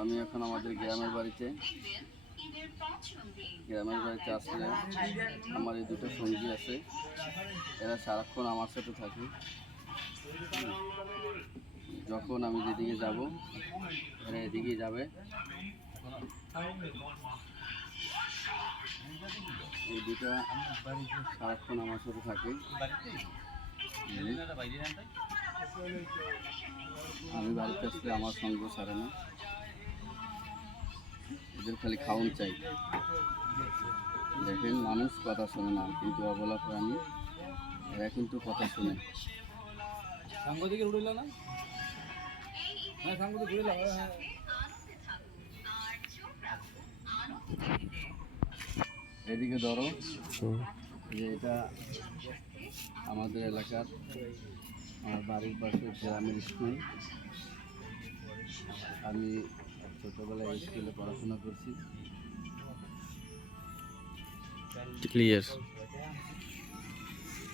আমি এখন আমাদের গ্রামের বাড়িতে আসলে আমার এই দুটো সঙ্গী আছে, এরা সারাক্ষণ আমার সাথে থাকে। যখন আমি যেদিকে যাব এরা এদিকেই যাবে। এই দুটা সারাক্ষণ আমার সাথে থাকে। আমি বাড়িতে আসলে আমার সঙ্গ ছাড়ে না, এদের খালি খাওয়ান চাই। দেখেন, মানুষ কথা শোনে না, কিন্তু অবলা প্রাণী এরা কিন্তু কথা শোনে। এদিকে ধরো, যে এটা আমাদের এলাকার, আমার বাড়ির পাশে গ্রামের স্কুল। আমি ছোটবেলায় এই স্কুলে পড়াশোনা করছি। ক্লিয়ার।